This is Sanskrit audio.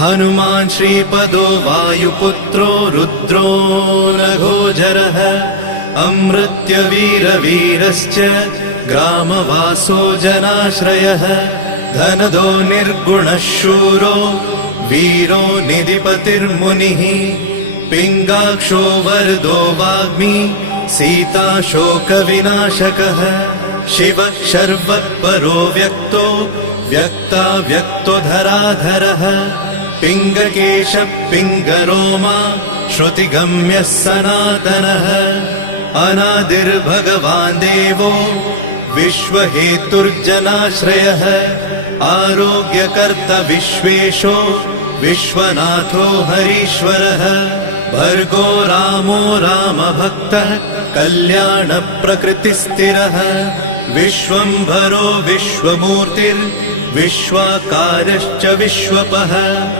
हनुमान् श्रीपदो वायुपुत्रो रुद्रो नघोजरः अमृत्यवीरवीरश्च ग्रामवासो जनाश्रयः धनदो निर्गुणः शूरो वीरो निधिपतिर्मुनिः पिङ्गाक्षो वरदो वाग्मी सीताशोकविनाशकः शिवः शर्वत्परो व्यक्तो व्यक्ताव्यक्तो धराधरः पिङ्गकेशः पिङ्गरोमा श्रुतिगम्यः सनातनः अनादिर्भगवान् देवो विश्वहेतुर्जनाश्रयः आरोग्यकर्ता विश्वेशो विश्वनाथो हरीश्वरः भर्गो रामो रामभक्तः कल्याणप्रकृतिस्थिरः विश्वम्भरो विश्वमूर्तिर्विश्वाकारश्च विश्वपः।